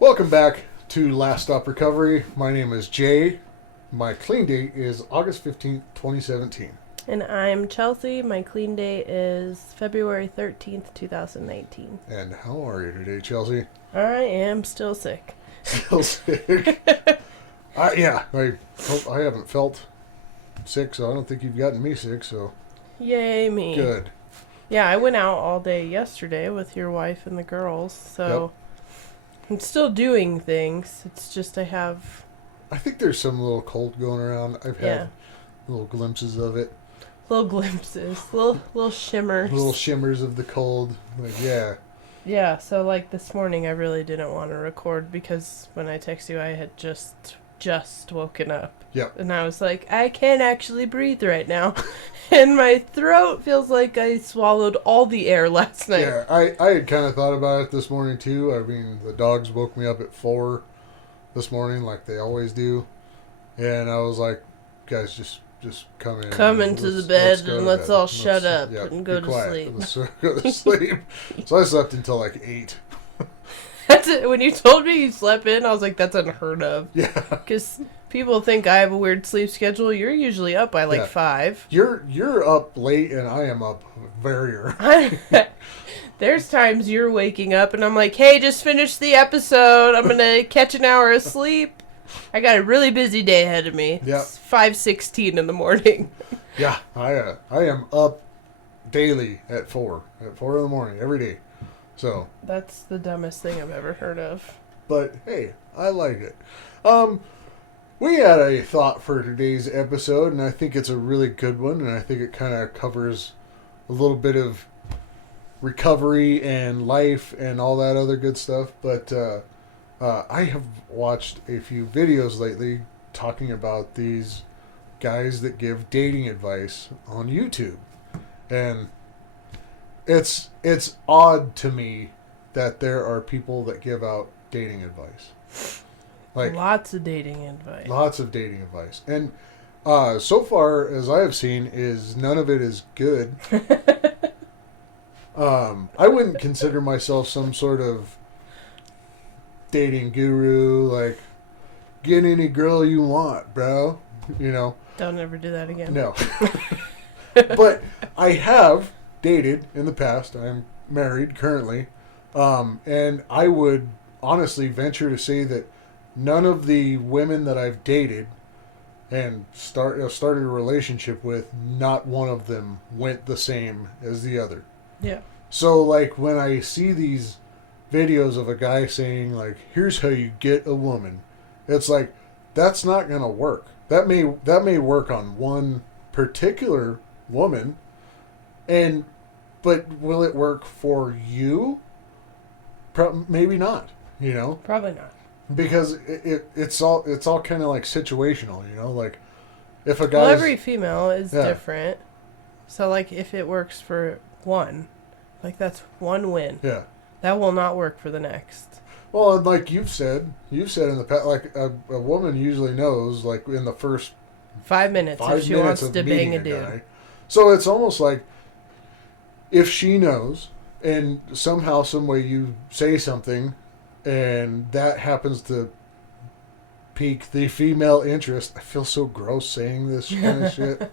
Welcome back to Last Stop Recovery. My name is Jay. My clean date is August 15th, 2017. And I'm Chelsea. My clean day is February 13th, 2019. And how are you today, Chelsea? I am still sick. Still sick? I haven't felt sick, so I don't think you've gotten me sick, so Yay, me. good. Yeah, I went out all day yesterday with your wife and the girls, so I'm still doing things. It's just I think there's some little cold going around. I've had little glimpses of it. little glimpses, little shimmers. Little shimmers of the cold. Yeah, so like this morning I really didn't want to record because when I text you I had just woken up. Yep. And I was like, I can't actually breathe right now. And my throat feels like I swallowed all the air last night. Yeah, I had kind of thought about it this morning too. I mean, the dogs woke me up at 4 this morning like they always do. And I was like, guys, just come in. Come into the bed and let's all shut up and go to sleep. Let's go to sleep. So I slept until like 8. That's it. When you told me you slept in, I was like, that's unheard of. Yeah. Because people think I have a weird sleep schedule. You're usually up by like 5. You're up late and I am up very early. There's times you're waking up and I'm like, hey, just finish the episode. I'm going to catch an hour of sleep. I got a really busy day ahead of me. Yep. It's 5:16 in the morning. Yeah, I am up daily at 4 in the morning every day. So That's the dumbest thing I've ever heard of. but hey, I like it. We had a thought for today's episode, and I think it's a really good one, and I think it kind of covers a little bit of recovery and life and all that other good stuff. But I have watched a few videos lately talking about these guys that give dating advice on YouTube, and it's odd to me that there are people that give out dating advice. Like Lots of dating advice. lots of dating advice. And so far as I have seen is none of it is good. I wouldn't consider myself some sort of dating guru, like get any girl you want, bro. You know. Don't ever do that again. No. But I have dated in the past. I'm married currently. And I would honestly venture to say that none of the women that I've dated and started a relationship with, not one of them went the same as the other. Yeah. So, like, when I see these videos of a guy saying, like, here's how you get a woman, it's like, that's not going to work. That may work on one particular woman, but will it work for you? Maybe not, you know? Probably not. Because it's all kind of like situational, you know? Like, if a guy... Well, every female is different. So, like, if it works for one, like, that's one win. Yeah. That will not work for the next. Well, and like you've said in the past, like, a woman usually knows, like, in the first 5 minutes if she wants to bang a dude. Guy. So it's almost like if she knows and somehow, some way you say something and that happens to pique the female interest. I feel so gross saying this kind of shit.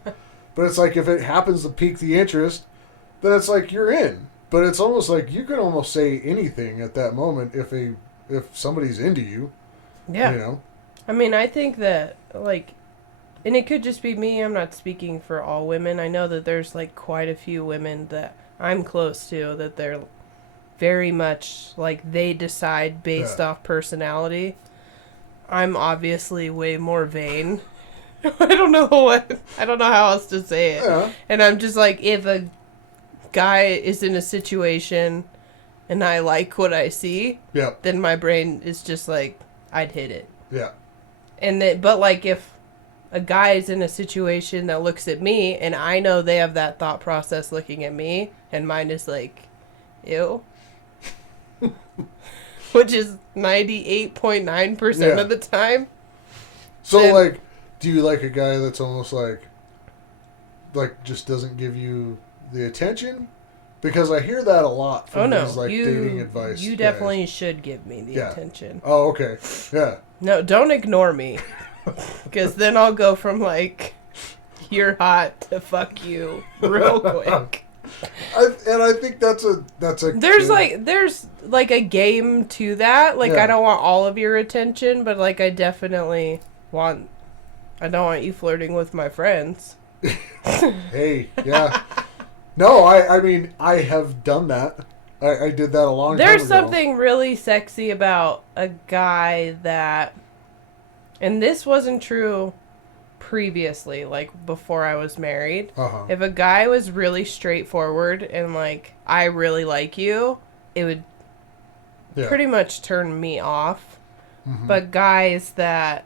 But it's like if it happens to pique the interest, then it's like you're in. But it's almost like you can almost say anything at that moment if somebody's into you. Yeah. You know? I mean, I think that, like, and it could just be me. I'm not speaking for all women. I know that there's, like, quite a few women that I'm close to that they're very much, like, they decide based off personality. I'm obviously way more vain. I don't know how else to say it. Yeah. And I'm just like, if a guy is in a situation and I like what I see, then my brain is just like, I'd hit it. Yeah. But like if a guy is in a situation that looks at me and I know they have that thought process looking at me and mine is like, ew. Which is 98.9% of the time. So, then, like, do you like a guy that's almost like just doesn't give you the attention? Because I hear that a lot Oh from no, these like dating advice. you guys. definitely should give me the Yeah. attention. Oh, okay. Yeah. No, don't ignore me. Because then I'll go from like, you're hot to fuck you real quick. I think that's a There's good- like a game to that. Like Yeah. I don't want all of your attention, but like I definitely want. I don't want you flirting with my friends. Hey, yeah. No, I mean I have done that. I did that a long time ago. There's something really sexy about a guy that, and this wasn't true previously, like before I was married. Uh-huh. If a guy was really straightforward and like, I really like you, it would Yeah. pretty much turn me off. Mhm. But guys that,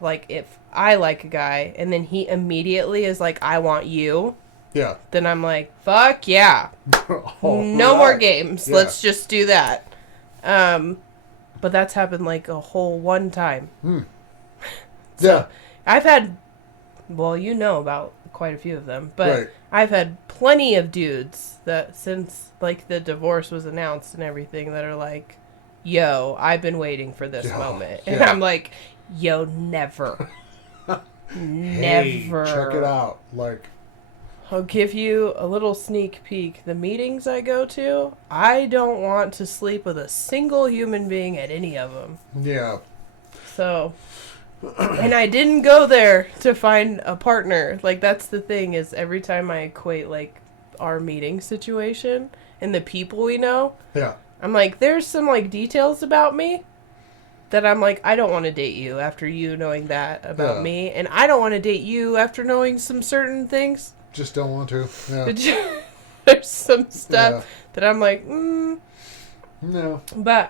like, if I like a guy and then he immediately is like, I want you, Yeah. then I'm like, fuck yeah. All No more right. games. Yeah. Let's just do that. But that's happened like a whole one time. Yeah. I've had, well, you know about quite a few of them, but Right. I've had plenty of dudes that since like the divorce was announced and everything that are like, yo, I've been waiting for this Yeah, moment. And yeah. I'm like, yo, never. Hey, Never. check it out. Like, I'll give you a little sneak peek. The meetings I go to, I don't want to sleep with a single human being at any of them. yeah. So, and I didn't go there to find a partner. Like, that's the thing is every time I equate, like, our meeting situation and the people we know, Yeah. I'm like, there's some, like, details about me that I'm like, I don't want to date you after you knowing that about Yeah. me. And I don't want to date you after knowing some certain things. Just don't want to. Yeah. There's some stuff that I'm like, No. But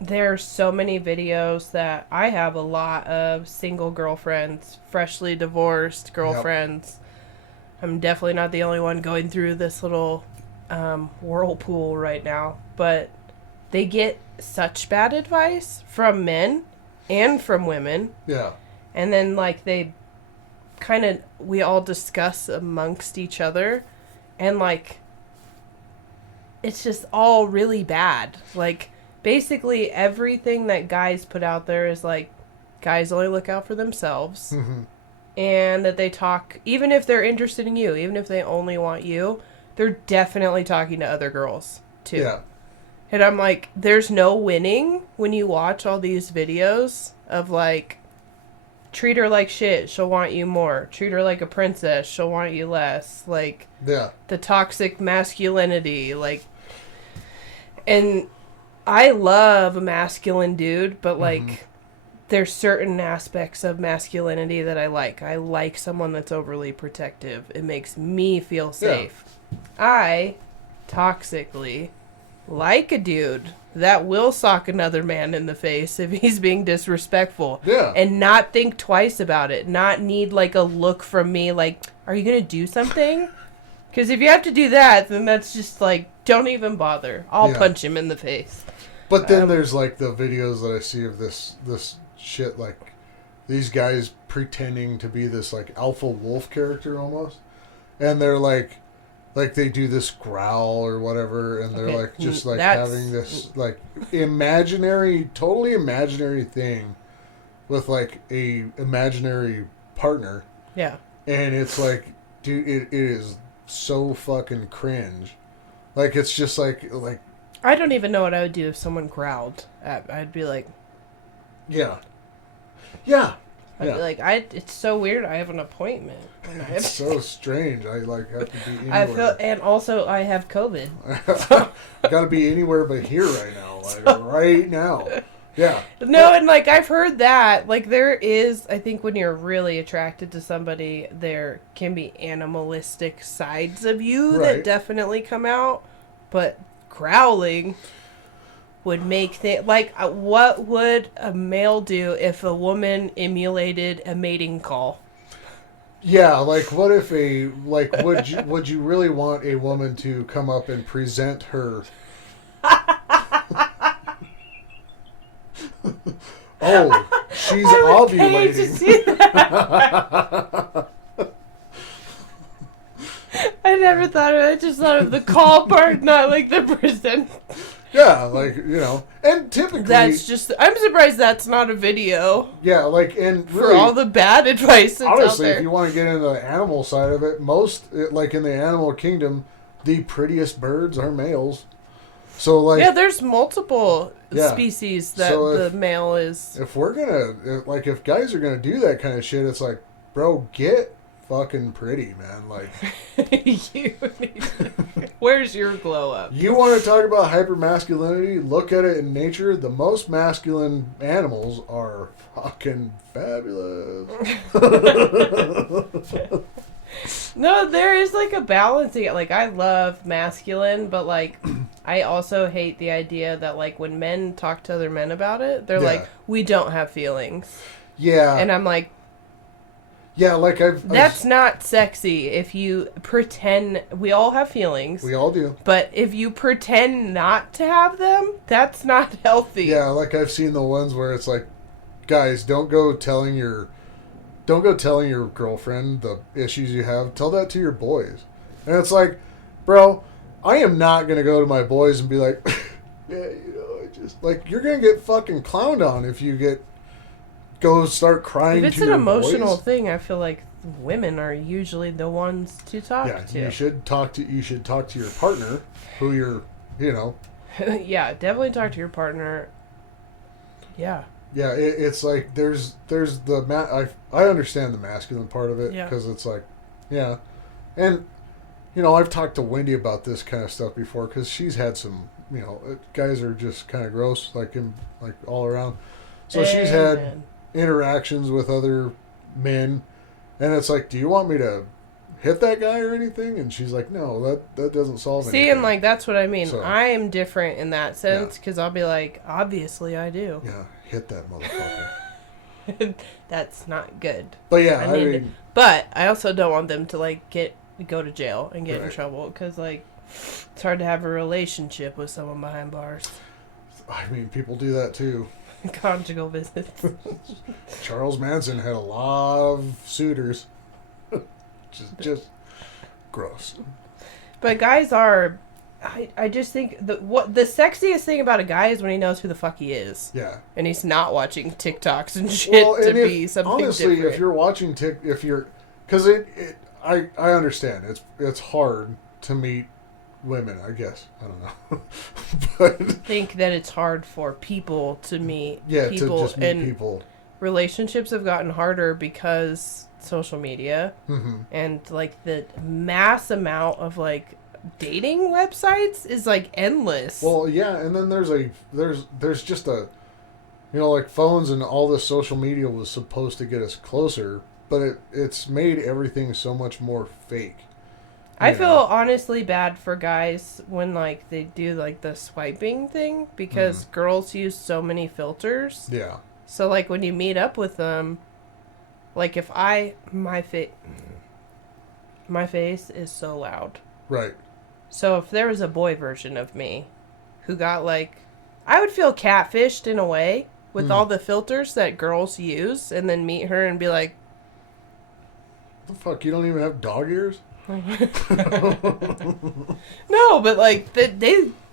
there's so many videos that I have a lot of single girlfriends, freshly divorced girlfriends. I'm definitely not the only one going through this little whirlpool right now, but they get such bad advice from men and from women. Yeah. And then like we all discuss amongst each other, and like it's just all really bad. Like basically everything that guys put out there is like guys only look out for themselves. Mm-hmm. And that they talk, even if they're interested in you, even if they only want you, they're definitely talking to other girls too. Yeah. And I'm like, there's no winning when you watch all these videos of like, treat her like shit, she'll want you more. Treat her like a princess, she'll want you less. Like, Yeah. the toxic masculinity, like, and I love a masculine dude, but like, there's certain aspects of masculinity that I like. I like someone that's overly protective. It makes me feel safe. I toxically like a dude that will sock another man in the face if he's being disrespectful. Yeah. And not think twice about it. Not need like a look from me like, are you going to do something? Because if you have to do that, then that's just like, don't even bother. I'll punch him in the face. But then there's like the videos that I see of this shit, like these guys pretending to be this like alpha wolf character almost, and they're like they do this growl or whatever, and they're like just like having this like totally imaginary thing with like a imaginary partner. Yeah. And it's like, dude, it is so fucking cringe. Like it's just like I don't even know what I would do if someone growled. I'd be like, yeah. I'd be like, it's so weird. I have an appointment. And It's so strange. I like have to be anywhere. I feel, and also I have COVID. I gotta be anywhere but here right now. Like right now. Yeah. No, and like I've heard that. Like there is, I think when you're really attracted to somebody, there can be animalistic sides of you that definitely come out. But growling would make things like, what would a male do if a woman emulated a mating call? Yeah, like what if would you really want a woman to come up and present her oh, she's Pay to ovulating. see that. I I never thought of it. I just thought of the call part, not like the present. Yeah, like, and typically... That's just... I'm surprised that's not a video. Yeah, like, and really... For all the bad advice that's honestly, out there. if you want to get into the animal side of it, like in the animal kingdom, the prettiest birds are males. So, like... Yeah, there's multiple species that the male is... If we're gonna... Like, if guys are gonna do that kind of shit, it's like, bro, get fucking pretty, man. Like... Where's your glow up? You want to talk about hypermasculinity? Look at it in nature. The most masculine animals are fucking fabulous. No, there is like a balancing. Like, I love masculine, but like, I also hate the idea that like when men talk to other men about it, they're like, we don't have feelings. Yeah. And I'm like, yeah, like that's not sexy if you pretend. We all have feelings. We all do. But if you pretend not to have them, that's not healthy. Yeah, like I've seen the ones where it's like, guys, don't go telling your girlfriend the issues you have. Tell that to your boys. And it's like, bro, I am not going to go to my boys and be like, yeah, I just... Like, you're going to get fucking clowned on if you go start crying to your boys. If it's an emotional thing, I feel like women are usually the ones to talk to. You should talk to your partner, who you're, Yeah, definitely talk to your partner. Yeah. Yeah, it's like there's I understand the masculine part of it because it's like, yeah, and I've talked to Wendy about this kind of stuff before because she's had some, guys are just kind of gross like all around, so she's had interactions with other men, and it's like, do you want me to hit that guy or anything? And she's like, no, that doesn't solve anything. See, and like that's what I mean. So, I'm different in that sense because I'll be like, obviously I do. Yeah. Hit that motherfucker. That's not good. But yeah, but I also don't want them to like go to jail and get in trouble because like it's hard to have a relationship with someone behind bars. I mean, people do that too. Conjugal visits. Charles Manson had a lot of suitors. just gross. But guys are. I just think the sexiest thing about a guy is when he knows who the fuck he is. Yeah. And he's not watching TikToks and shit be something honestly, different. if you're watching because I understand it's hard to meet women, I guess. I don't know. But I think that it's hard for people to meet to people, just meet and people. Relationships have gotten harder because social media and like the mass amount of like dating websites is like endless. Well, yeah, and then there's just a, like phones and all this social media was supposed to get us closer, but it's made everything so much more fake. I feel honestly bad for guys when like they do like the swiping thing because girls use so many filters. Yeah. So like when you meet up with them, like if my face is so loud. Right. So if there was a boy version of me who got like, I would feel catfished in a way with all the filters that girls use and then meet her and be like, the fuck, you don't even have dog ears? No, but like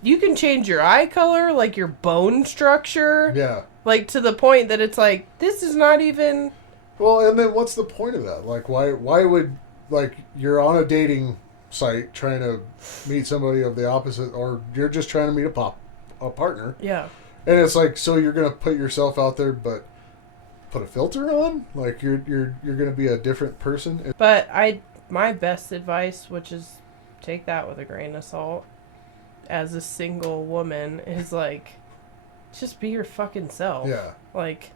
you can change your eye color, like your bone structure. Yeah. Like to the point that it's like, this is not even. Well, and then what's the point of that? Like why would, like, you're on a dating site trying to meet somebody of the opposite, or you're just trying to meet a partner. Yeah. And it's like, so you're gonna put yourself out there, but put a filter on, like you're gonna be a different person. But my best advice, which is take that with a grain of salt, as a single woman, is like, just be your fucking self. Yeah. Like.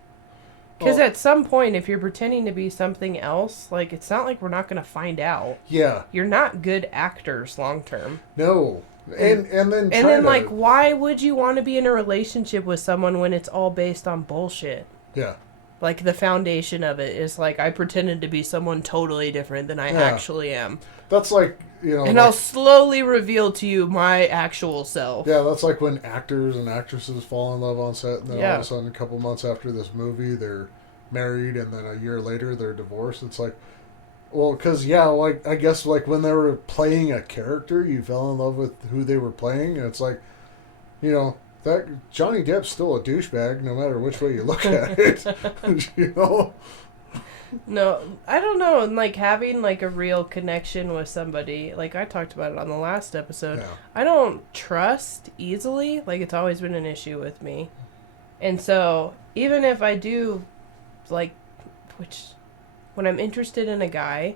Because at some point, if you're pretending to be something else, like, it's not like we're not going to find out. Yeah. You're not good actors long term. No. And then like, why would you want to be in a relationship with someone when it's all based on bullshit? Yeah. Like, the foundation of it is like, I pretended to be someone totally different than I actually am. That's like, And like, I'll slowly reveal to you my actual self. Yeah, that's like when actors and actresses fall in love on set, and then all of a sudden, a couple months after this movie, they're married, and then a year later, they're divorced. It's like, Well, because, yeah, like, I guess, like, when they were playing a character, you fell in love with who they were playing, and it's like, you know, that Johnny Depp's still a douchebag, no matter which way you look at it. You know? No, I don't know. And like having like a real connection with somebody, like I talked about it on the last episode, Yeah. I don't trust easily. Like it's always been an issue with me. And so even if I do, like, which, when I'm interested in a guy,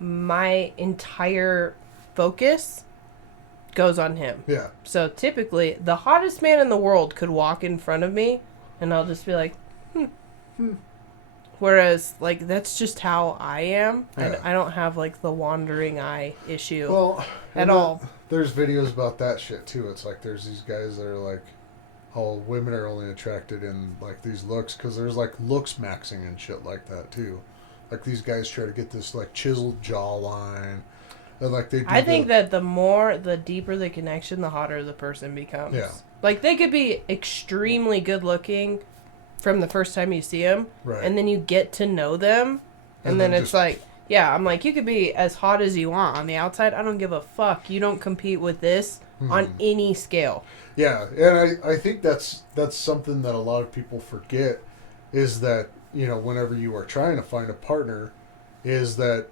my entire focus goes on him. Yeah. So typically, the hottest man in the world could walk in front of me, and I'll just be like, Whereas, like, that's just how I am. Yeah. I don't have, like, the wandering eye issue Well, at all. There's videos about that shit, too. It's like there's these guys that are like, oh, women are only attracted in, like, these looks, because there's, like, looks maxing and shit like that, too. Like, these guys try to get this, like, chiseled jawline. And, like, they do I think that the deeper the connection, the hotter the person becomes. Yeah. Like, they could be extremely good looking from the first time you see them, right. and then you get to know them, and then it's like, yeah, I'm like, you could be as hot as you want on the outside. I don't give a fuck. You don't compete with this on any scale. Yeah, and I think that's something that a lot of people forget, is that, you know, whenever you are trying to find a partner, is that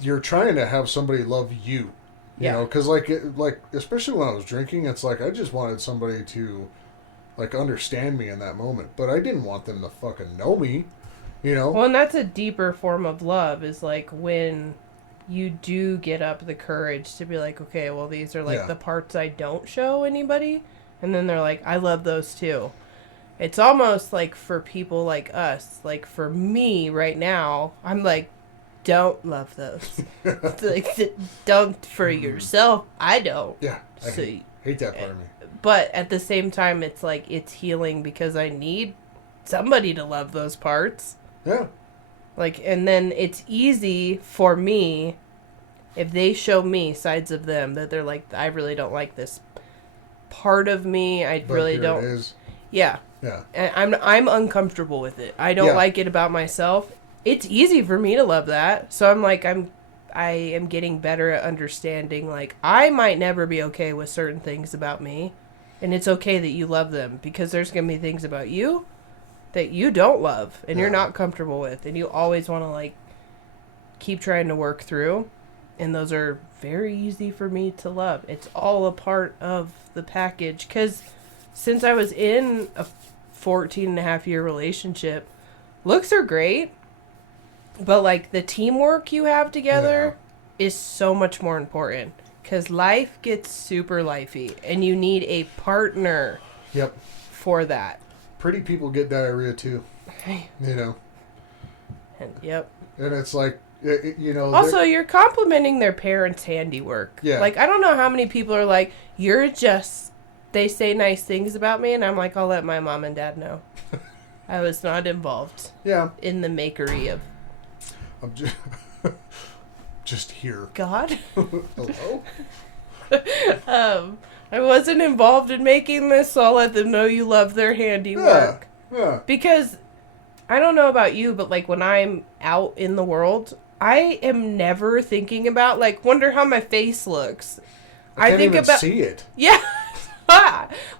you're trying to have somebody love you. You know, because like especially when I was drinking, it's like I just wanted somebody to, like, understand me in that moment, but I didn't want them to fucking know me, you know? Well, and that's a deeper form of love, is like when you do get up the courage to be like, okay, well, these are like the parts I don't show anybody, and then they're like, I love those too. It's almost like for people like us, like for me right now, I'm like, don't love those. It's like, don't for yourself. I don't. Yeah, I hate that part of me. But at the same time, it's like, it's healing because I need somebody to love those parts. Yeah. Like, and then it's easy for me if they show me sides of them that they're like, I really don't like this part of me. But really don't. It is. Yeah. Yeah. And I'm uncomfortable with it. I don't like it about myself. It's easy for me to love that. So I'm like, I am getting better at understanding, like, I might never be okay with certain things about me. And it's okay that you love them, because there's going to be things about you that you don't love and you're not comfortable with. And you always want to, like, keep trying to work through. And those are very easy for me to love. It's all a part of the package. Because since I was in a 14-and-a-half-year relationship, looks are great. But, like, the teamwork you have together is so much more important. Because life gets super lifey, and you need a partner for that. Pretty people get diarrhea, too. You know? And it's like, you know... Also, you're complimenting their parents' handiwork. Yeah. Like, I don't know how many people are like, you're just... They say nice things about me, and I'm like, I'll let my mom and dad know. I was not involved in the makery of... I'm just here. God? Hello? I wasn't involved in making this, so I'll let them know you love their handiwork. Yeah. Because, I don't know about you, but, like, when I'm out in the world, I am never thinking about, like, wonder how my face looks. I can't even see it. Yeah.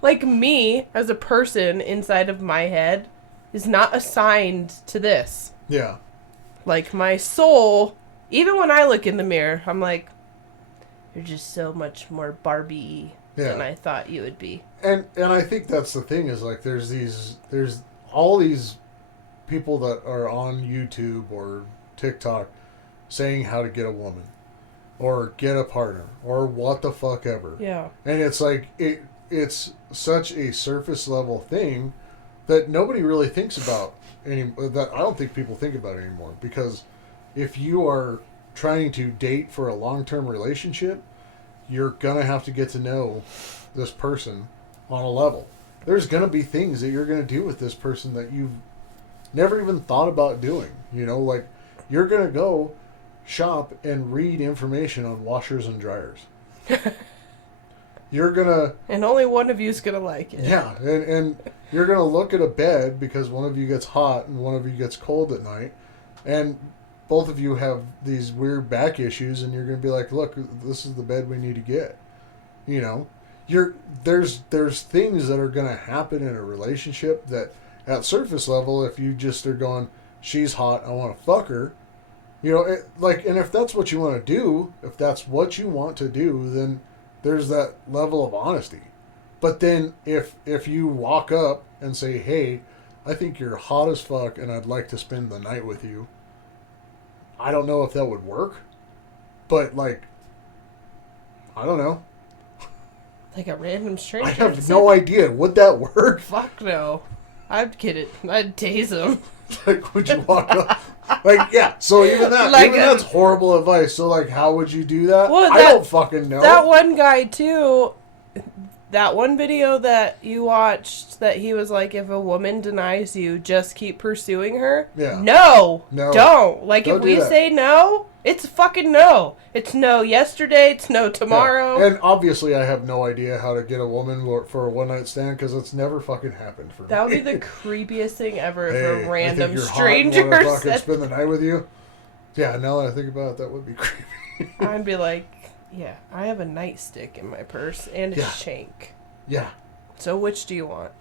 Like, me, as a person inside of my head, is not assigned to this. Yeah. Like, my soul... Even when I look in the mirror, I'm like, you're just so much more Barbie than I thought you would be. And I think that's the thing, is like there's all these people that are on YouTube or TikTok saying how to get a woman or get a partner or what the fuck ever. Yeah. And it's like it's such a surface level thing that nobody really thinks about that I don't think people think about anymore, because if you are trying to date for a long-term relationship, you're going to have to get to know this person on a level. There's going to be things that you're going to do with this person that you've never even thought about doing. You know, like, you're going to go shop and read information on washers and dryers. You're going to... And only one of you is going to like it. Yeah, and you're going to look at a bed because one of you gets hot and one of you gets cold at night, and both of you have these weird back issues, and you're going to be like, look, this is the bed we need to get. You know, there's things that are going to happen in a relationship that at surface level, if you just are going, she's hot, I want to fuck her, you know, and if that's what you want to do, if that's what you want to do, then there's that level of honesty. But then if you walk up and say, hey, I think you're hot as fuck and I'd like to spend the night with you, I don't know if that would work, but like, I don't know. Like a random stranger? I have no idea. Would that work? Fuck no. I'd get it. I'd tase him. Like, would you walk up? Like, yeah. So even that, like that's horrible advice. So like, how would you do that? Well, I don't fucking know. That one guy too. That one video that you watched, that he was like, if a woman denies you, just keep pursuing her. Yeah. No. No. Don't. Like, Don't if we do that. say no, it's fucking no. It's no yesterday, it's no tomorrow. Yeah. And obviously I have no idea how to get a woman for a one-night stand because it's never fucking happened for me. That would be the creepiest thing ever Hey, if a random I think you're stranger hot, wanna fucking said... spend the night with you? Yeah, now that I think about it, that would be creepy. I'd be like, yeah, I have a nightstick in my purse and a shank. Yeah. So which do you want?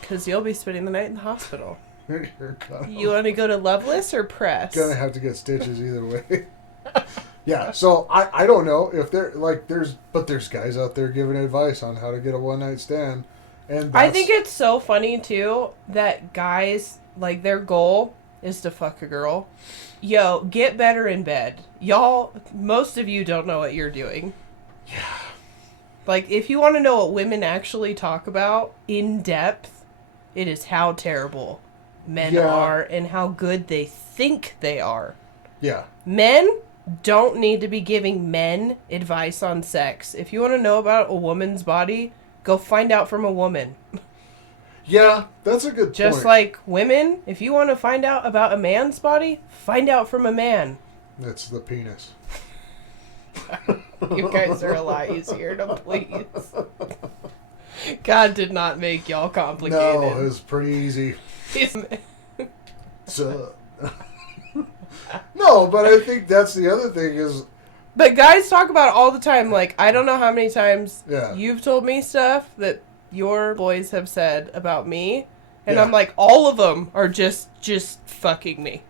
Because you'll be spending the night in the hospital. You want to go to Loveless or Press? Gonna have to get stitches either way. Yeah, so I don't know if there's guys out there giving advice on how to get a one night stand, and I think it's so funny too that guys, like, their goal is to fuck a girl. Yo, get better in bed. Y'all, most of you don't know what you're doing. Yeah. Like, if you want to know what women actually talk about in depth, it is how terrible men are and how good they think they are. Yeah. Men don't need to be giving men advice on sex. If you want to know about a woman's body, go find out from a woman. Yeah, that's a good point. Just like women, if you want to find out about a man's body, find out from a man. It's the penis. You guys are a lot easier to please. God did not make y'all complicated. No, it was pretty easy. So, no, but I think that's the other thing is... But guys talk about it all the time. Like, I don't know how many times you've told me stuff that your boys have said about me. And I'm like, all of them are just fucking me.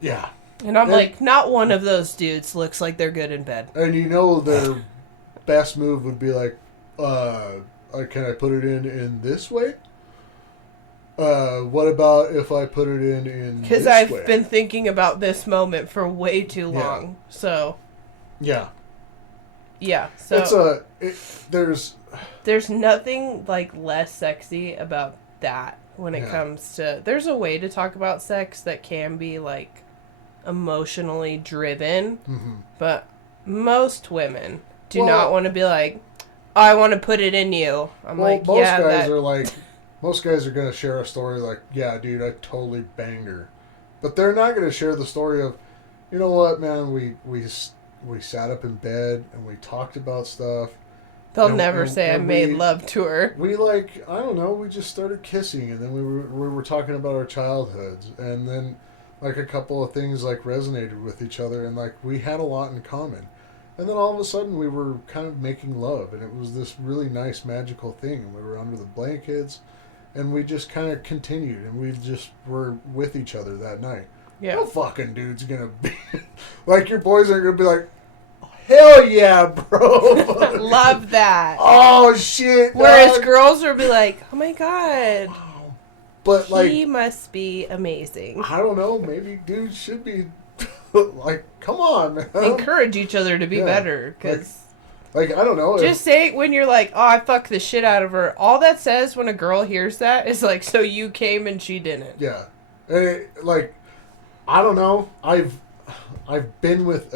Yeah. And I'm like, not one of those dudes looks like they're good in bed. And you know their best move would be like, can I put it in this way? What about if I put it in this way? Because I've been thinking about this moment for way too long. So. Yeah. Yeah. So. There's nothing like less sexy about that when it comes to. There's a way to talk about sex that can be like emotionally driven, but most women do not want to be like, oh, I want to put it in you. Most guys are going to share a story like, yeah, dude, I totally banged her. But they're not going to share the story of, you know what, man, we sat up in bed and we talked about stuff. They'll never say I made love to her. We I don't know, we just started kissing, and then we were talking about our childhoods, and then like a couple of things like resonated with each other, and like we had a lot in common. And then all of a sudden we were kind of making love, and it was this really nice magical thing, and we were under the blankets, and we just kind of continued, and we just were with each other that night. Yeah. No fucking dude's gonna be like, your boys are gonna be like, hell yeah, bro. Love that. Oh shit. Whereas dog. girls will be like, oh my god. But like, he must be amazing. I don't know, maybe dudes should be like, come on, man. Encourage each other to be better, because like I don't know. Just say it when you're like, oh, I fucked the shit out of her. All that says when a girl hears that is like, so you came and she didn't. Yeah. And like, I don't know. I've been with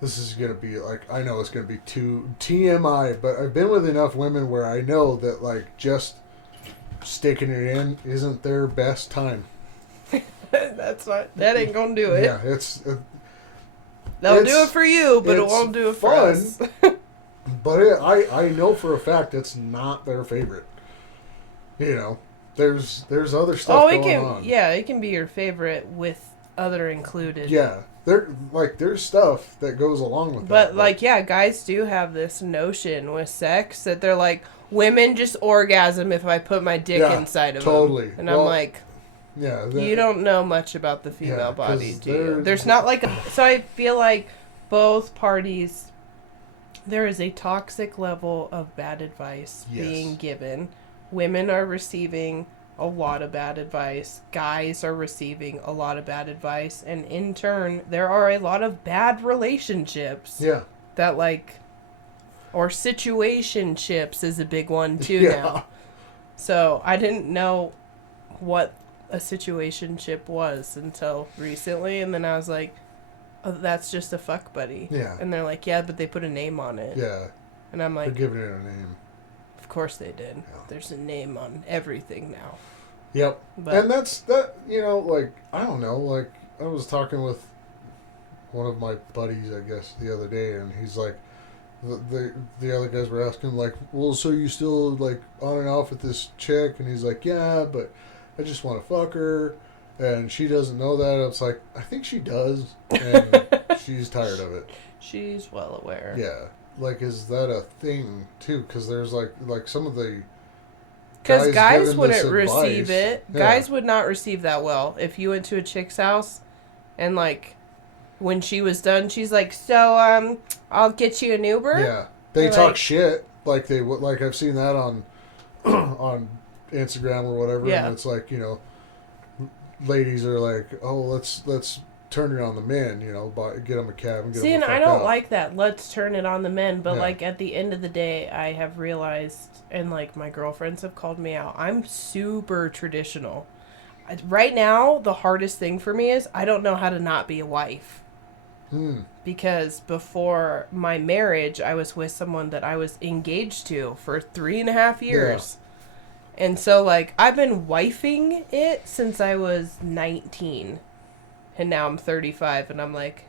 this is going to be like, I know it's going to be too TMI, but I've been with enough women where I know that like just sticking it in isn't their best time. That ain't gonna do it. Yeah, they'll do it for you, but it won't do it for us. But I know for a fact it's not their favorite. You know, there's other stuff going on. Yeah, it can be your favorite with other included. Yeah. There's stuff that goes along with But, that. like, yeah, guys do have this notion with sex that they're like, women just orgasm if I put my dick inside of totally. them. And I'm like, yeah, you don't know much about the female body, do you? There's not like so I feel like both parties, there is a toxic level of bad advice being given. Women are receiving a lot of bad advice. Guys are receiving a lot of bad advice. And in turn, there are a lot of bad relationships. Yeah. That, like, or situationships is a big one too now. So I didn't know what a situationship was until recently. And then I was like, oh, that's just a fuck buddy. Yeah. And they're like, yeah, but they put a name on it. Yeah. And I'm like, they're giving it a name. Of course they did. Yeah. There's a name on everything now. Yep. But, and that, like, I don't know, like, I was talking with one of my buddies, I guess, the other day, and he's like, the other guys were asking, like, well, so you still, like, on and off with this chick? And he's like, yeah, but I just want to fuck her, and she doesn't know that. I was like, I think she does, and she's tired of it. She's well aware. Yeah. Like, is that a thing, too? Because there's, like some of the... Because guys wouldn't advice. receive it. Yeah. Guys would not receive that well. If you went to a chick's house and, like, when she was done, she's like, so, I'll get you an Uber? Yeah. They Or talk like, shit. Like, like, I've seen that on on Instagram or whatever. Yeah. And it's like, ladies are like, oh, let's turn it on the men, get them a cab and get See, them and the fuck I don't out. like that. Let's turn it on the men. But, Yeah. like, at the end of the day, I have realized, and, like, my girlfriends have called me out, I'm super traditional. Right now, the hardest thing for me is I don't know how to not be a wife. Because before my marriage, I was with someone that I was engaged to for 3.5 years. Yeah. And so, like, I've been wifing it since I was 19. And now I'm 35, and I'm like,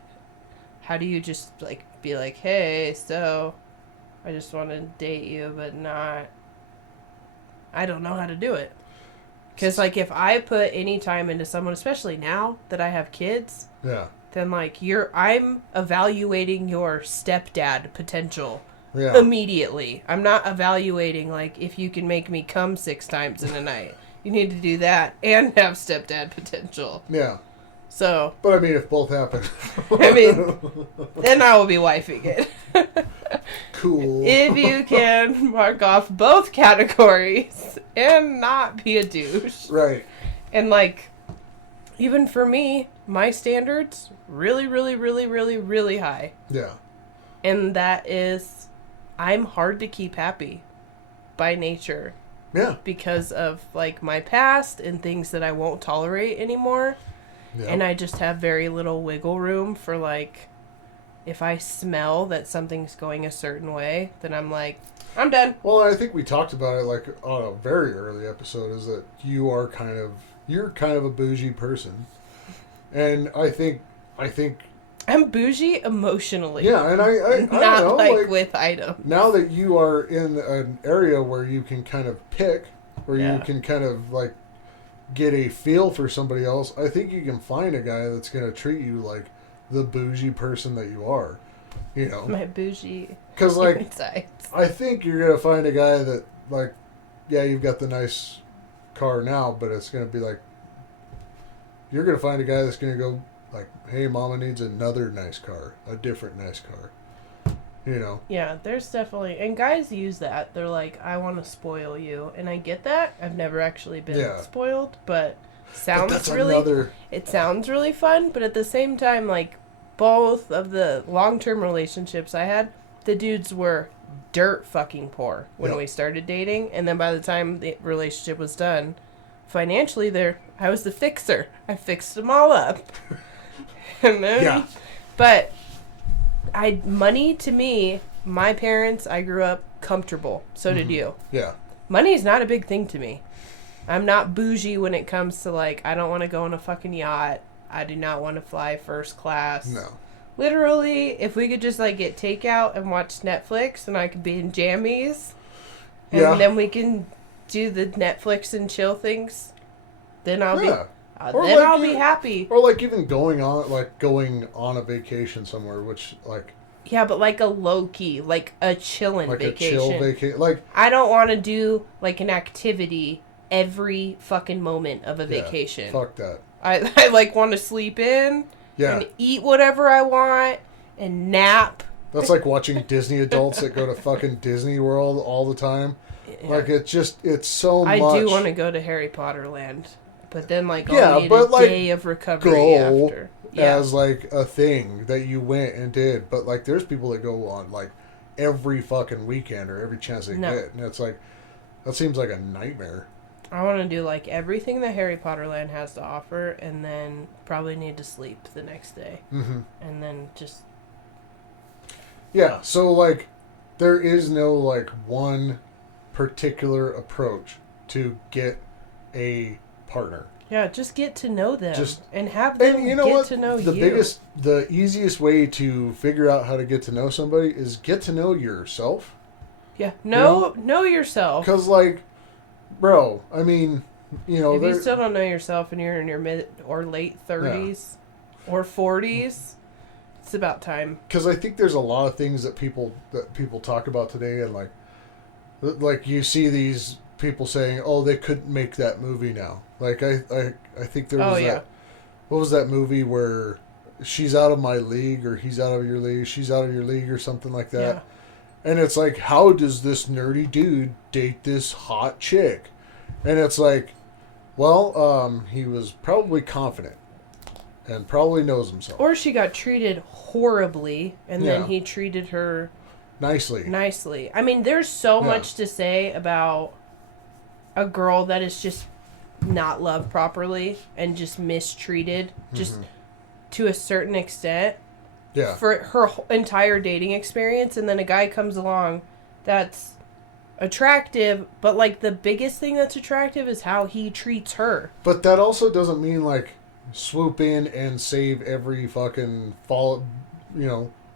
how do you just, like, be like, hey, so I just want to date you, but not... I don't know how to do it. Because, like, if I put any time into someone, especially now that I have kids... Yeah. Then, like, I'm evaluating your stepdad potential Yeah. immediately. I'm not evaluating, like, if you can make me come 6 times in a night. You need to do that and have stepdad potential. Yeah. So. But, I mean, if both happen. I mean, then I will be wifing it. Cool. If you can mark off both categories and not be a douche. Right. And, like, even for me, my standards really, really, really, really, really high. Yeah. And that is, I'm hard to keep happy by nature. Yeah. Because of, like, my past and things that I won't tolerate anymore. Yeah. And I just have very little wiggle room for, like, if I smell that something's going a certain way, then I'm like, I'm done. Well, I think we talked about it, like, on a very early episode, is that you're kind of a bougie person. And I think I'm bougie emotionally. yeah, and I not don't know, like with items. now that you are in an area where you can kind of pick, where Yeah. you can kind of, like, get a feel for somebody else, I think you can find a guy that's going to treat you like the bougie person that you are, My bougie. Because, like, insides. I think you're going to find a guy that, like, yeah, you've got the nice car now, but it's going to be like, you're going to find a guy that's going to go, like, hey, mama needs another nice car, a different nice car, Yeah, there's definitely, and guys use that. They're like, I want to spoil you, and I get that. I've never actually been spoiled, but it sounds really fun. But at the same time, like, both of the long-term relationships I had, the dudes were dirt fucking poor when we started dating, and then by the time the relationship was done, financially, I was the fixer. I fixed them all up. And then, but money to me, my parents, I grew up comfortable. So did you. Yeah. Money is not a big thing to me. I'm not bougie when it comes to, like, I don't want to go on a fucking yacht. I do not want to fly first class. No. Literally, if we could just, like, get takeout and watch Netflix and I could be in jammies and then we can do the Netflix and chill things, then I'll Or then like I'll be happy. Or like even going on a vacation somewhere, which like Yeah, but like a low key, like a chillin' like vacation. a chill vacation. Like I don't want to do like an activity every fucking moment of a vacation. Fuck that. I like want to sleep in and eat whatever I want and nap. That's like watching Disney adults that go to fucking Disney World all the time. Yeah. Like it's so much. I do want to go to Harry Potter Land, but then like I'll need a day of recovery after. Yeah. As like a thing that you went and did, but like there's people that go on like every fucking weekend or every chance they get, and it's like that seems like a nightmare. I want to do like everything that Harry Potter Land has to offer, and then probably need to sleep the next day, and then just so like there is no like one particular approach to get a partner. Yeah, just get to know them. And have them to know you. The easiest way to figure out how to get to know somebody is get to know yourself. Yeah, know yourself. Because, like, bro, I mean, if you still don't know yourself and you're in your mid or late 30s or 40s, it's about time. Because I think there's a lot of things that people talk about today, and like you see these people saying, "Oh, they couldn't make that movie now." Like I think there was that. What was that movie where she's out of my league or he's out of your league, she's out of your league or something like that? Yeah. And it's like, how does this nerdy dude date this hot chick? And it's like, well, he was probably confident and probably knows himself. Or she got treated horribly, and then he treated her nicely. I mean, there's so much to say about a girl that is just not loved properly and just mistreated just to a certain extent for her entire dating experience, and then a guy comes along that's attractive, but like the biggest thing that's attractive is how he treats her. But that also doesn't mean like swoop in and save every fucking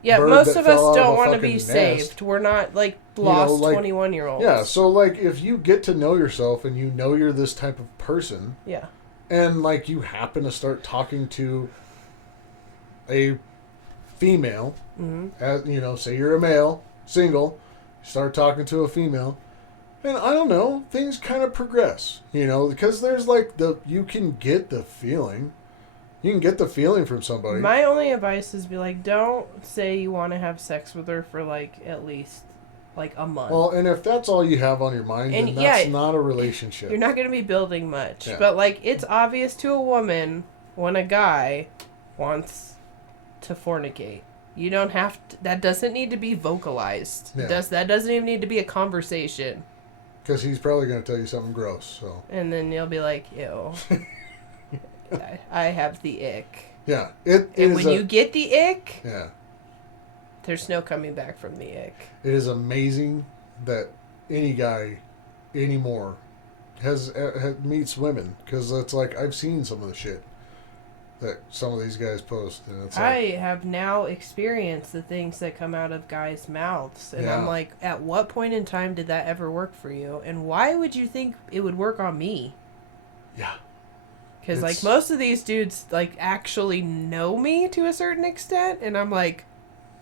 Yeah, most of us don't want to be saved. We're not like lost 21-year-olds. Yeah, so like if you get to know yourself and you know you're this type of person, and like you happen to start talking to a female, as say you're a male, single, start talking to a female, and I don't know, things kind of progress, because there's like you can get the feeling. You can get the feeling from somebody. My only advice is be like, don't say you want to have sex with her for like at least like a month. Well, and if that's all you have on your mind, then that's not a relationship. You're not going to be building much. Yeah. But like, it's obvious to a woman when a guy wants to fornicate. You don't have to, that doesn't need to be vocalized. Yeah. That doesn't even need to be a conversation. Because he's probably going to tell you something gross. So. And then you'll be like, ew. I have the ick. Yeah. And when you get the ick, there's no coming back from the ick. It is amazing that any guy anymore has meets women, because it's like I've seen some of the shit that some of these guys post, and it's like, I have now experienced the things that come out of guys' mouths, and I'm like, at what point in time did that ever work for you, and why would you think it would work on me? Yeah. Because, like, most of these dudes, like, actually know me to a certain extent, and I'm like...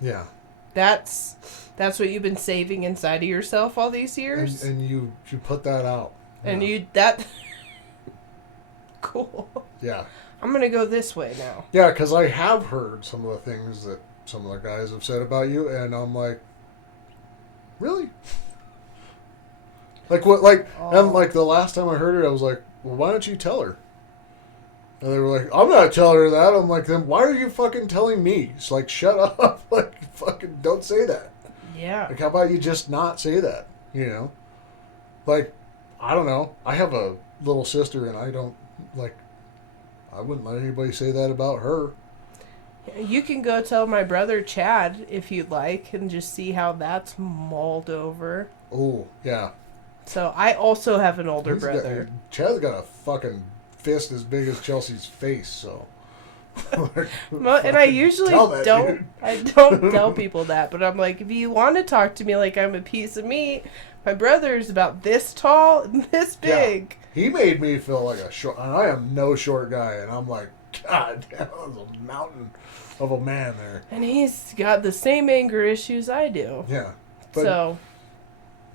Yeah. That's what you've been saving inside of yourself all these years? And you put that out. And Cool. Yeah. I'm going to go this way now. Yeah, because I have heard some of the things that some of the guys have said about you, and I'm like, really? Like, what, like, and like the last time I heard it, I was like, well, why don't you tell her? And they were like, I'm not telling her that. I'm like, then why are you fucking telling me? It's like, shut up. Like, fucking don't say that. Yeah. Like, how about you just not say that? Like, I don't know. I have a little sister, and I wouldn't let anybody say that about her. You can go tell my brother Chad if you'd like, and just see how that's mulled over. Oh, yeah. So, I also have an older brother. Chad's got a fucking fist as big as Chelsea's face, so and I usually don't tell people that, but I'm like, if you want to talk to me like I'm a piece of meat, my brother's about this tall and this big. he made me feel like a short. And I am no short guy, and I'm like, God damn, that was a mountain of a man there. And he's got the same anger issues I do. Yeah, but So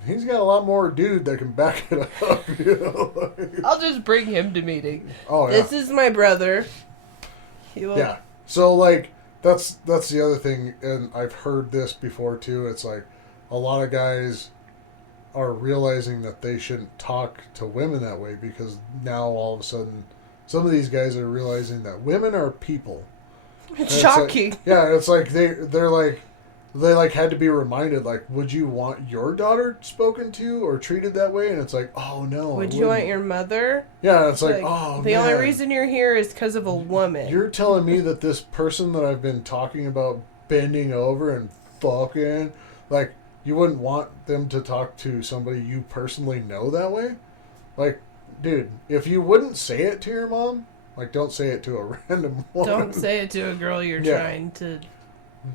he's got a lot more dude that can back it up. You know? I'll just bring him to meeting. Oh yeah. This is my brother. He will. Yeah. So like that's the other thing, and I've heard this before too. It's like a lot of guys are realizing that they shouldn't talk to women that way because now all of a sudden some of these guys are realizing that women are people. It's And shocking. It's like, yeah, it's like they're like they like had to be reminded like, would you want your daughter spoken to or treated that way? And it's like, oh no. Would you want your mother? Yeah, it's like oh the man. only reason you're here is because of a woman. You're telling me that this person that I've been talking about bending over and fucking, like, you wouldn't want them to talk to somebody you personally know that way? Like, dude, if you wouldn't say it to your mom, like, don't say it to a random woman. Don't say it to a girl you're trying to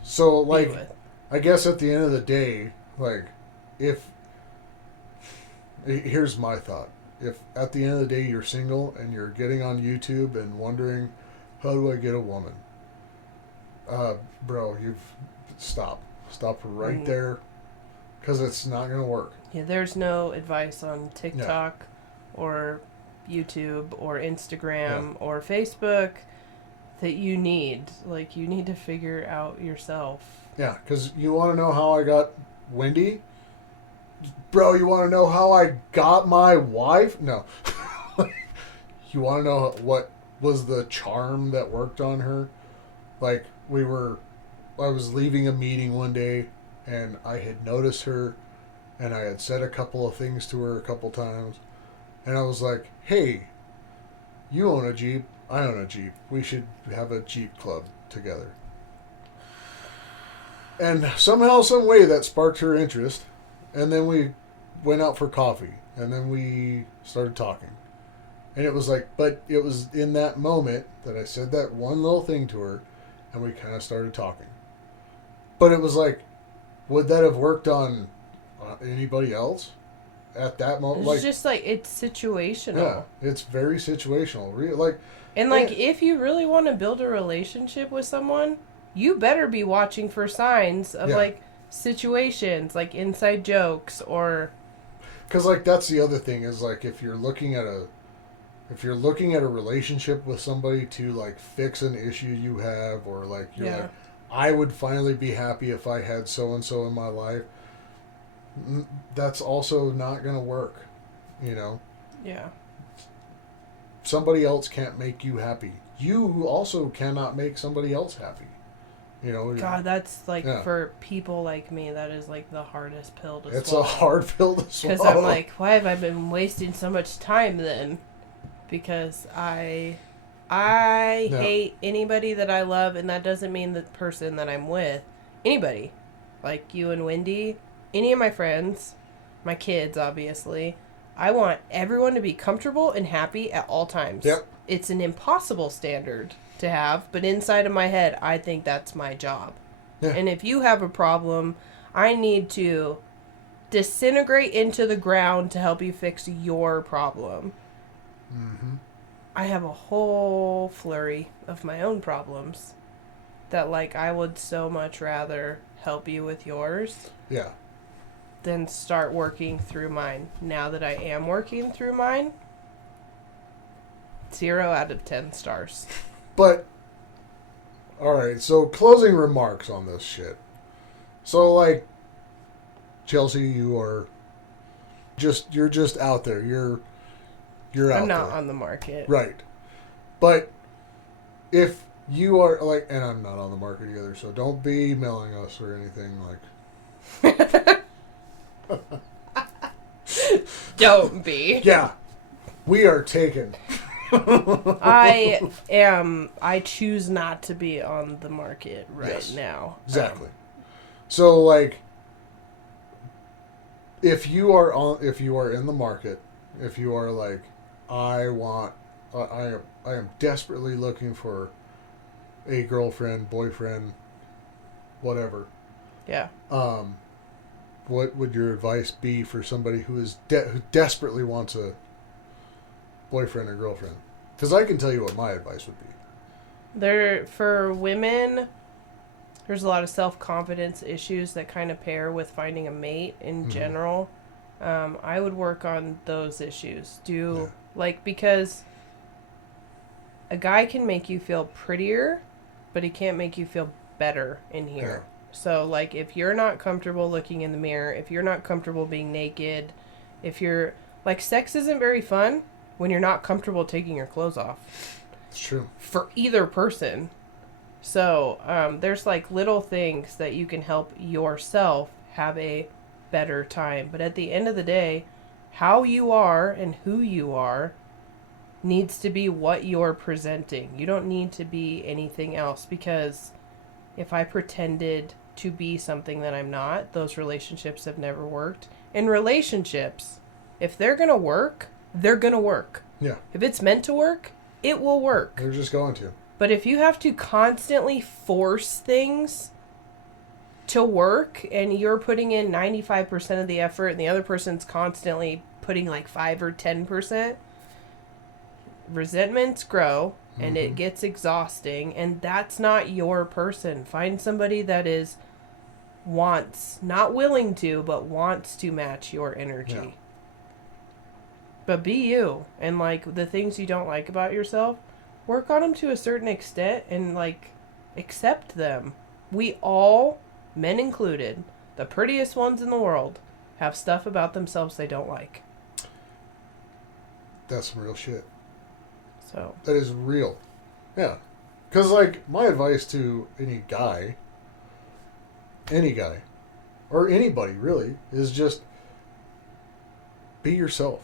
So, like, be with. I guess at the end of the day, like, here's my thought. If at the end of the day you're single and you're getting on YouTube and wondering, how do I get a woman? Bro, stop right there, because it's not gonna work. Yeah, there's no advice on TikTok or YouTube or Instagram or Facebook that you need. Like, you need to figure out yourself. Yeah, because you want to know how I got Wendy? Bro, you want to know how I got my wife? No. You want to know what was the charm that worked on her? Like, I was leaving a meeting one day, and I had noticed her, and I had said a couple of things to her a couple times, and I was like, hey, you own a Jeep, I own a Jeep. We should have a Jeep club together. And somehow, some way, that sparked her interest, and then we went out for coffee, and then we started talking. And it was like, but it was in that moment that I said that one little thing to her, and we kind of started talking. But it was like, would that have worked on anybody else at that moment? It's just like, it's situational. Yeah, it's very situational. If you really want to build a relationship with someone, you better be watching for signs of like situations, like inside jokes or. Because like that's the other thing is like if you're looking at a relationship with somebody to like fix an issue you have, or like you're like, I would finally be happy if I had so and so in my life. That's also not gonna work, you know. Yeah. Somebody else can't make you happy. You also cannot make somebody else happy. You know. God, that's like for people like me, that is like the hardest pill to swallow. It's a hard pill to swallow. Because I'm like, why have I been wasting so much time then? Because I hate anybody that I love, and that doesn't mean the person that I'm with. Anybody. Like you and Wendy, any of my friends, my kids, obviously. I want everyone to be comfortable and happy at all times. Yep. It's an impossible standard to have, but inside of my head, I think that's my job. Yeah. And if you have a problem, I need to disintegrate into the ground to help you fix your problem. Mm-hmm. I have a whole flurry of my own problems that, like, I would so much rather help you with yours. Yeah. Than start working through mine. Now that I am working through mine, 0 out of 10 stars. But, alright, so closing remarks on this shit. So, like, Chelsea, you're just out there. You're out there. I'm not on the market. Right. But if you are, like, and I'm not on the market either, so don't be emailing us or anything like. Don't be. Yeah. We are taken. I choose not to be on the market now. Exactly. So, like, if you are in the market, if you are like, I am desperately looking for a girlfriend, boyfriend, whatever. Yeah. What would your advice be for somebody who is who desperately wants boyfriend or girlfriend. Because I can tell you what my advice would be. For women, there's a lot of self-confidence issues that kind of pair with finding a mate in general. I would work on those issues. Because a guy can make you feel prettier, but he can't make you feel better in here. Yeah. So, like, if you're not comfortable looking in the mirror, if you're not comfortable being naked, if you're... Like, sex isn't very fun when you're not comfortable taking your clothes off. It's true. For either person. So, there's, like, little things that you can help yourself have a better time. But at the end of the day, how you are and who you are needs to be what you're presenting. You don't need to be anything else, because if I pretended to be something that I'm not, those relationships have never worked. In relationships, if they're going to work, they're going to work. Yeah. If it's meant to work, it will work. They're just going to. But if you have to constantly force things to work and you're putting in 95% of the effort and the other person's constantly putting like 5 or 10%, resentments grow and it gets exhausting, and that's not your person. Find somebody that is not willing to, but wants to match your energy. Yeah. But be you, and like the things you don't like about yourself, work on them to a certain extent and like accept them. We all, men included, the prettiest ones in the world, have stuff about themselves they don't like. That's some real shit. So that is real. Yeah. Because, like, my advice to any guy, or anybody, really, is just be yourself.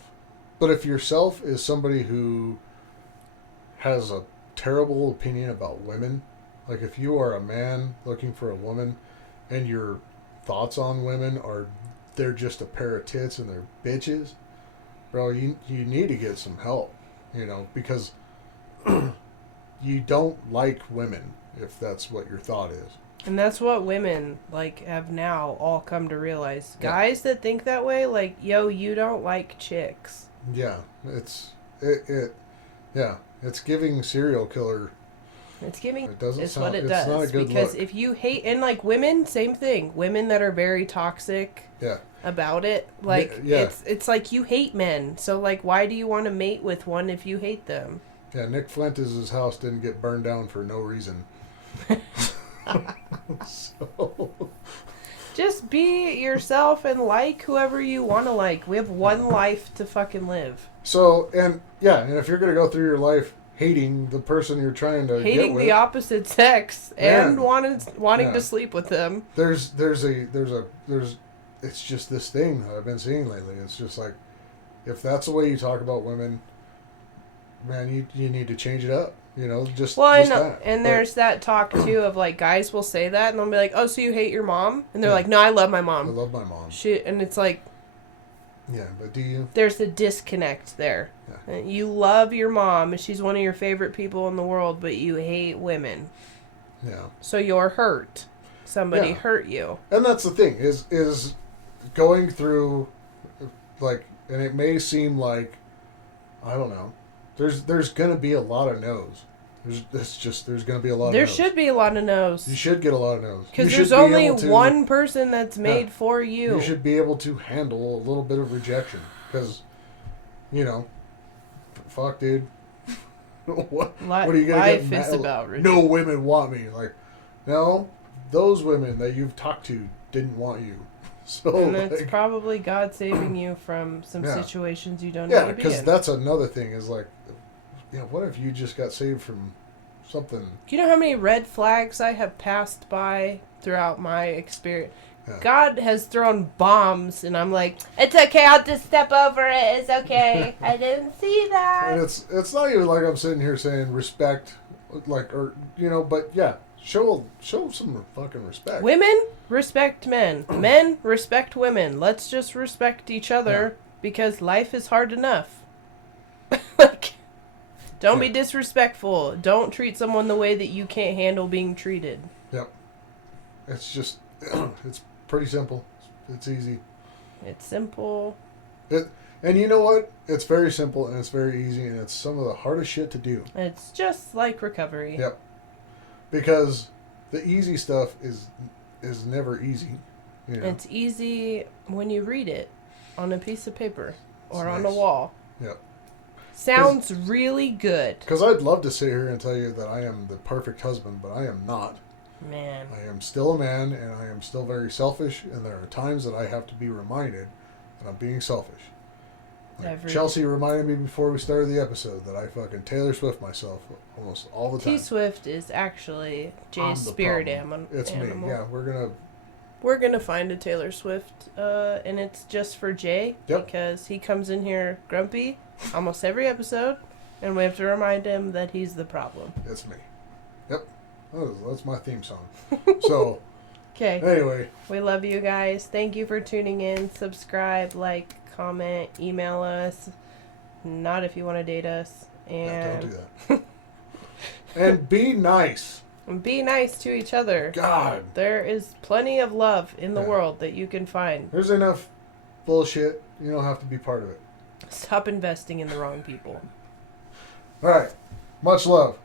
But if yourself is somebody who has a terrible opinion about women, like if you are a man looking for a woman and your thoughts on women are they're just a pair of tits and they're bitches, bro, you need to get some help, because you don't like women if that's what your thought is. And that's what women, like, have now all come to realize. Yeah. Guys that think that way, like, yo, you don't like chicks. Yeah, it's giving serial killer. It's giving. It doesn't it's sound, what it it's does. Not a good because look. If you hate, and like women, same thing. Women that are very toxic. Yeah. About it, like it's like you hate men. So like, why do you want to mate with one if you hate them? Yeah, Nick Fuentes' house didn't get burned down for no reason. So. Just be yourself and like whoever you want to like. We have one life to fucking live. So, and if you're going to go through your life hating the person you're trying to hating get with, the opposite sex and wanting to sleep with them. There's it's just this thing that I've been seeing lately. It's just like, if that's the way you talk about women, man, you need to change it up. Just that. And there's that talk too of like guys will say that and they'll be like, "Oh, so you hate your mom?" And they're like, "No, I love my mom. I love my mom." Shit, and it's like, yeah, but do you? There's a disconnect there. Yeah. You love your mom, and she's one of your favorite people in the world, but you hate women. Yeah. So you're hurt. Somebody hurt you. And that's the thing is going through, like, and it may seem like, I don't know, there's gonna be a lot of no's. There's gonna be a lot of no's. There should be a lot of no's. You should get a lot of no's. Because there's only one person that's made for you. You should be able to handle a little bit of rejection. Because, fuck, dude. what are you gonna get mad? Is about rejection. No women want me. Like, no, those women that you've talked to didn't want you. So, and that's probably God saving you from some situations you don't need to be in. Yeah, because that's another thing is like, what if you just got saved from something? Do you know how many red flags I have passed by throughout my experience? Yeah. God has thrown bombs, and I'm like, it's okay, I'll just step over it. It's okay. I didn't see that. And it's not even like I'm sitting here saying respect, like, or but yeah. Show some fucking respect. Women respect men. Men respect women. Let's just respect each other because life is hard enough. Like, don't be disrespectful. Don't treat someone the way that you can't handle being treated. Yep. It's just, it's pretty simple. It's easy. It's simple. And you know what? It's very simple and it's very easy and it's some of the hardest shit to do. It's just like recovery. Yep. Because the easy stuff is never easy. You know? It's easy when you read it on a piece of paper or It's on nice. a wall. Yep. Sounds really good. Because I'd love to sit here and tell you that I am the perfect husband, but I am not. Man. I am still a man, and I am still very selfish, and there are times that I have to be reminded that I'm being selfish. Like Chelsea reminded me before we started the episode that I fucking Taylor Swift myself almost all the time. T-Swift is actually I'm Jay's the spirit problem. It's animal. me. Yeah, We're gonna find a Taylor Swift, and it's just for Jay because he comes in here grumpy almost every episode, and we have to remind him that he's the problem. It's me. Yep. That's my theme song. So, okay. Anyway. We love you guys. Thank you for tuning in. Subscribe, like, comment, email us. Not if you want to date us. And Yeah, don't do that. And be nice. And be nice to each other. God. There is plenty of love in the world that you can find. There's enough bullshit. You don't have to be part of it. Stop investing in the wrong people. All right. Much love.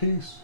Peace.